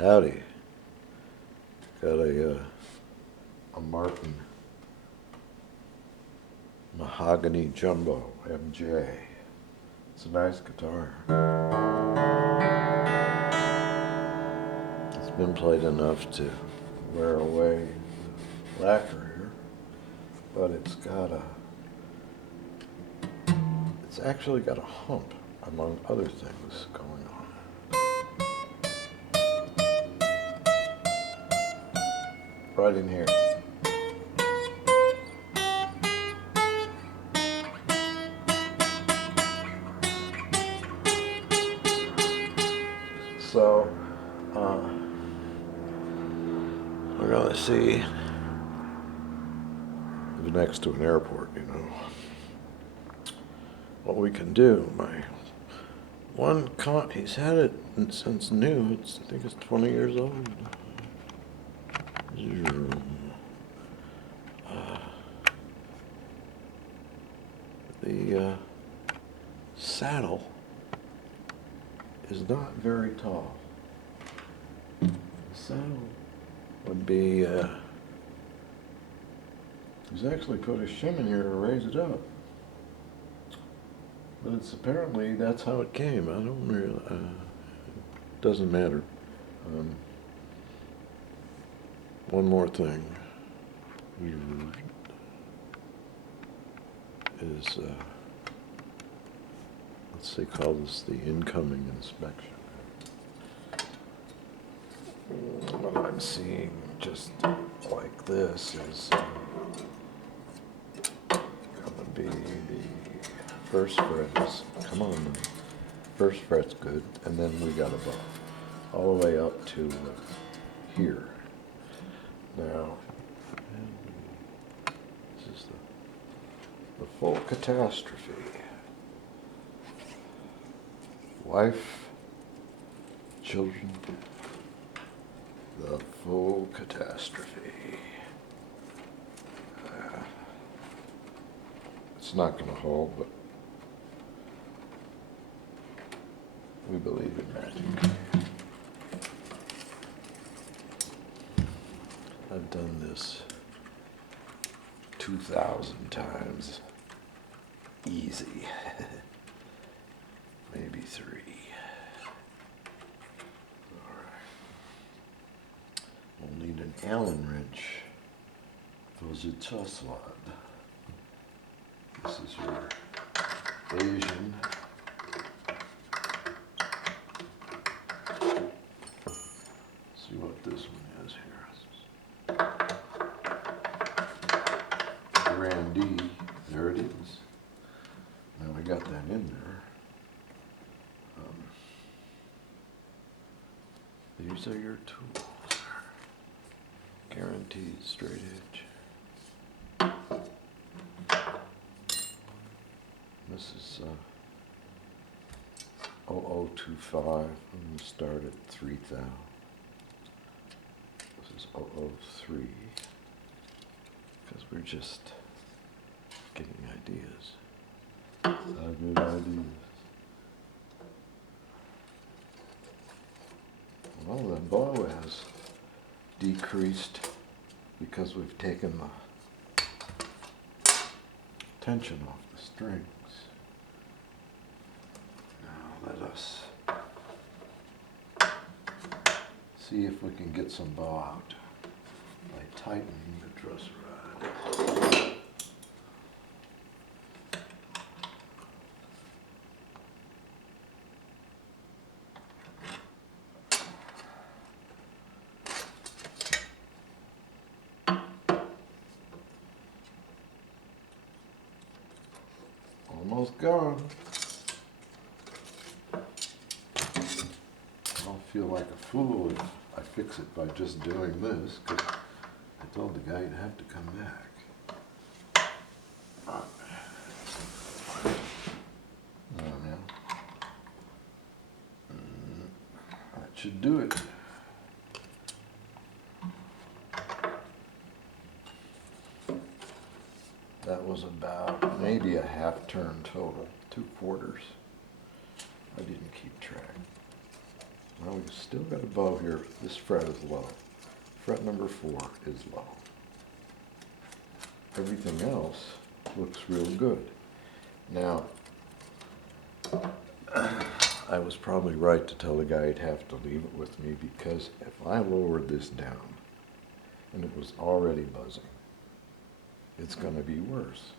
Howdy. Got a Martin Mahogany Jumbo MJ. It's a nice guitar. It's been played enough to wear away the lacquer here, but it's actually got a hump, among other things, going on. Right in here. So, we're gonna see. It's next to an airport, you know. What we can do. He's had it since new. I think it's 20 years old. The saddle is not very tall. The saddle would be, he's actually put a shim in here to raise it up. But apparently that's how it came. I don't really, doesn't matter. One more thing is, let's say, call this the incoming inspection. What I'm seeing just like this is gonna be the first fret. Come on now. First fret's good, and then we got a bow all the way up to here. Now, this is the full catastrophe. Wife, children, the full catastrophe. It's not going to hold, but we believe in magic. I've done this 2,000 times. Easy. Maybe 3. All right. We'll need an Allen wrench for the toss rod. This is your Asian see what this one is here. Grandee, there it is. Now I got that in there. These are your tools. Guaranteed straight edge. This is 0025. I'm going to start at 3,000. This is 003. Because we're just getting ideas. Good ideas. Well, the bow has decreased because we've taken the tension off the strings. Now let us see if we can get some bow out by tightening the truss rod. Almost gone. I'll feel like a fool if I fix it by just doing this, because I told the guy he'd have to come back. That should do it. That was about maybe a half turn total, 2/4. I didn't keep track. Now we've still got a bow here. This fret is low. Fret number 4 is low. Everything else looks real good. Now, I was probably right to tell the guy he'd have to leave it with me, because if I lowered this down and it was already buzzing, it's going to be worse.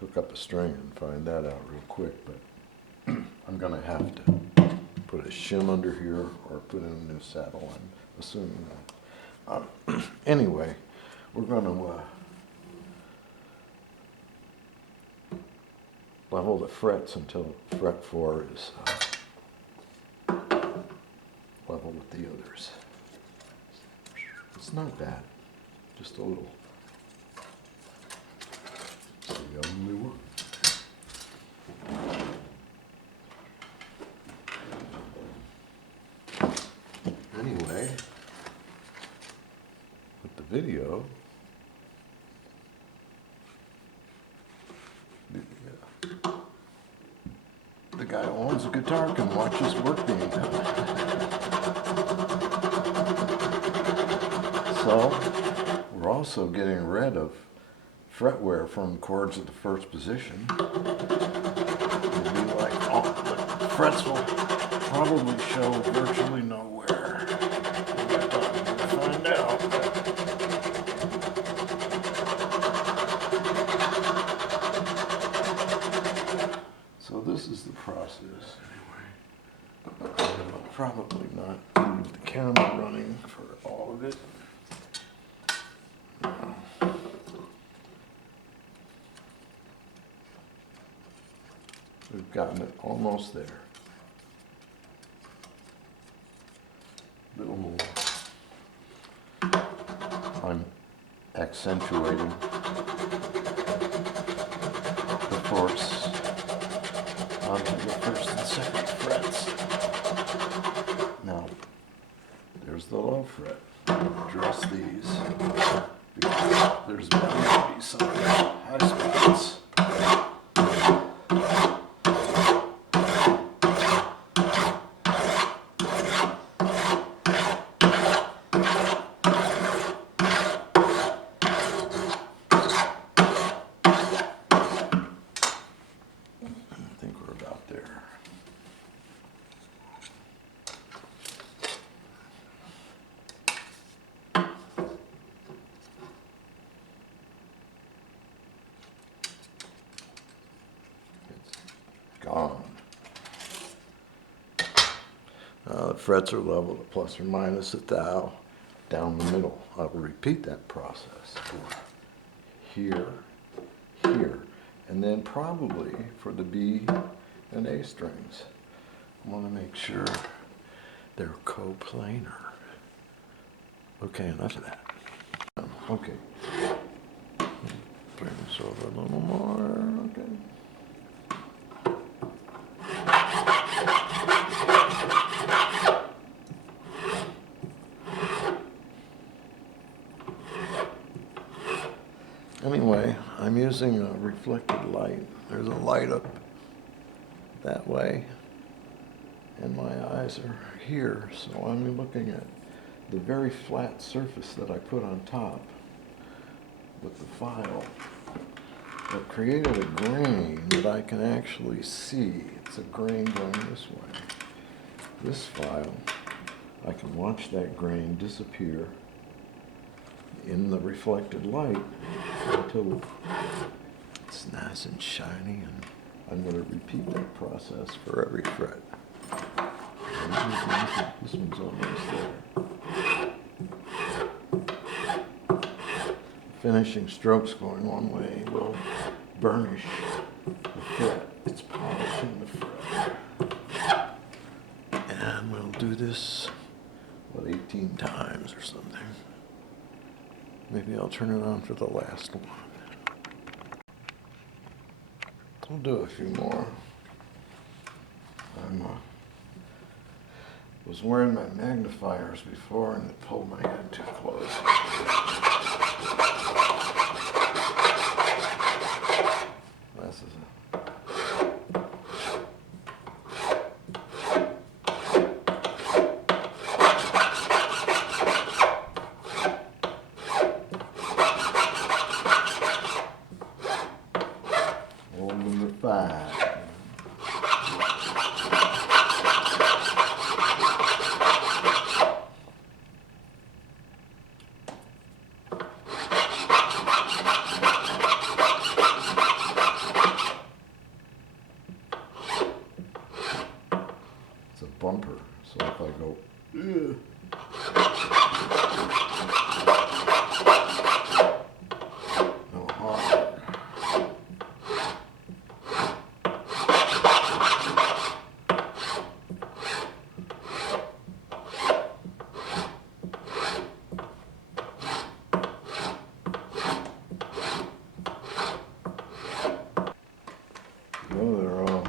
Hook up a string and find that out real quick, but I'm going to have to put a shim under here or put in a new saddle. I'm assuming that. Anyway, we're going to level the frets until fret 4 is level with the others. It's not bad, just a little. It's the only one. Anyway, with the video, the guy who owns a guitar can watch his work being done. So, we're also getting rid of fret wear from chords at the first position. It'll be like, oh, the frets will probably show virtually nowhere. We'll find out. So this is the process, anyway. I'll probably not leave the camera running for all of it. We've gotten it almost there. A little more. I'm accentuating the force onto the first and second frets. Now, there's the low fret. Address these, because there's bound to be some high spots. I think we're about there. It's gone. The frets are level at plus or minus a thou down the middle. I will repeat that process for here, here, and then probably for the B and A strings. I want to make sure they're coplanar. Okay, enough of that. Okay. Bring this over a little more. Okay. Anyway, I'm using a reflected light. There's a light up that way, and my eyes are here, so I'm looking at the very flat surface that I put on top with the file that created a grain that I can actually see. It's a grain going this way. This file, I can watch that grain disappear in the reflected light until it's nice and shiny, and I'm going to repeat that process for every fret. This one's almost there. Finishing strokes going one way will burnish the fret. It's polishing the fret. And we'll do this, 18 times or something. Maybe I'll turn it on for the last one. I'll do a few more. I was wearing my magnifiers before and it pulled my head too close. This is if I go, ugh. No harm. Well, they're all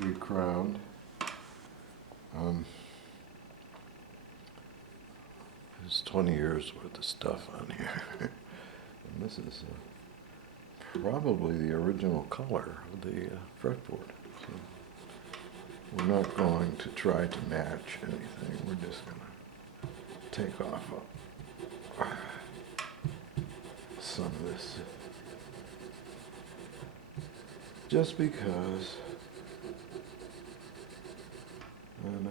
recrowned. There's 20 years worth of stuff on here. And this is probably the original color of the fretboard. So we're not going to try to match anything. We're just going to take off some of this. Just because. And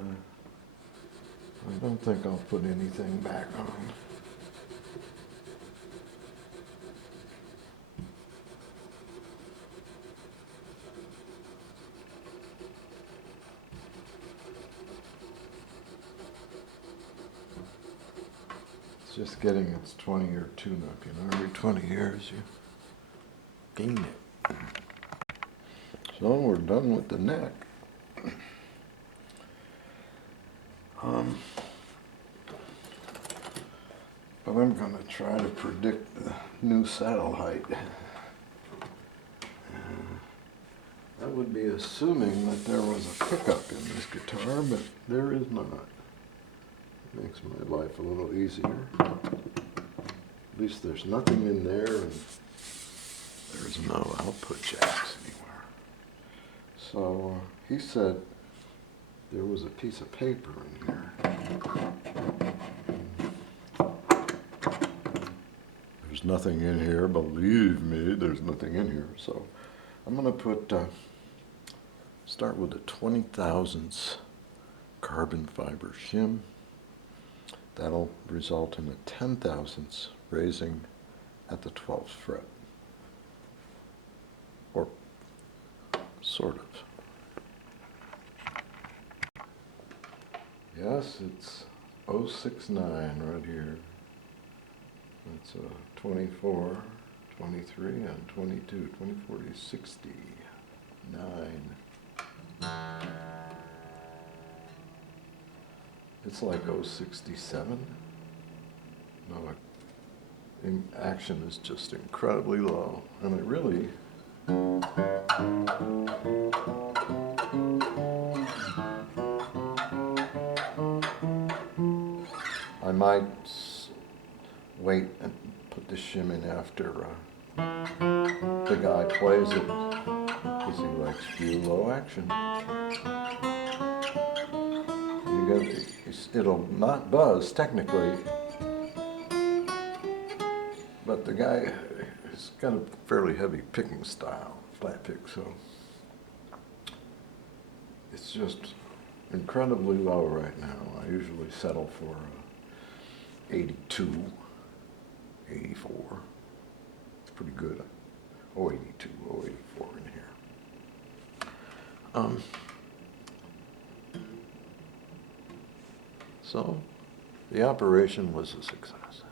I don't think I'll put anything back on. It's just getting its 20-year tune-up, you know. Every 20 years you gain it. So we're done with the neck. But I'm going to try to predict the new saddle height. I would be assuming that there was a pickup in this guitar, but there is not. It makes my life a little easier. At least there's nothing in there, and there's no output jacks anywhere. So he said there was a piece of paper in here. There's nothing in here, believe me, there's nothing in here. So I'm going to put, start with a 20 thousandths carbon fiber shim. That'll result in a 10 thousandths raising at the 12th fret. Or sort of. Yes, it's 069 right here. It's a 24, 23, and 22. 24 is 69. It's like 067. No, action is just incredibly low. And it really... I might wait and put the shim in after the guy plays it, because he likes few low action. It'll not buzz technically, but the guy has got a fairly heavy picking style, flat pick, so it's just incredibly low right now. I usually settle for 82, 84. It's pretty good. 082, 084 in here. So the operation was a success.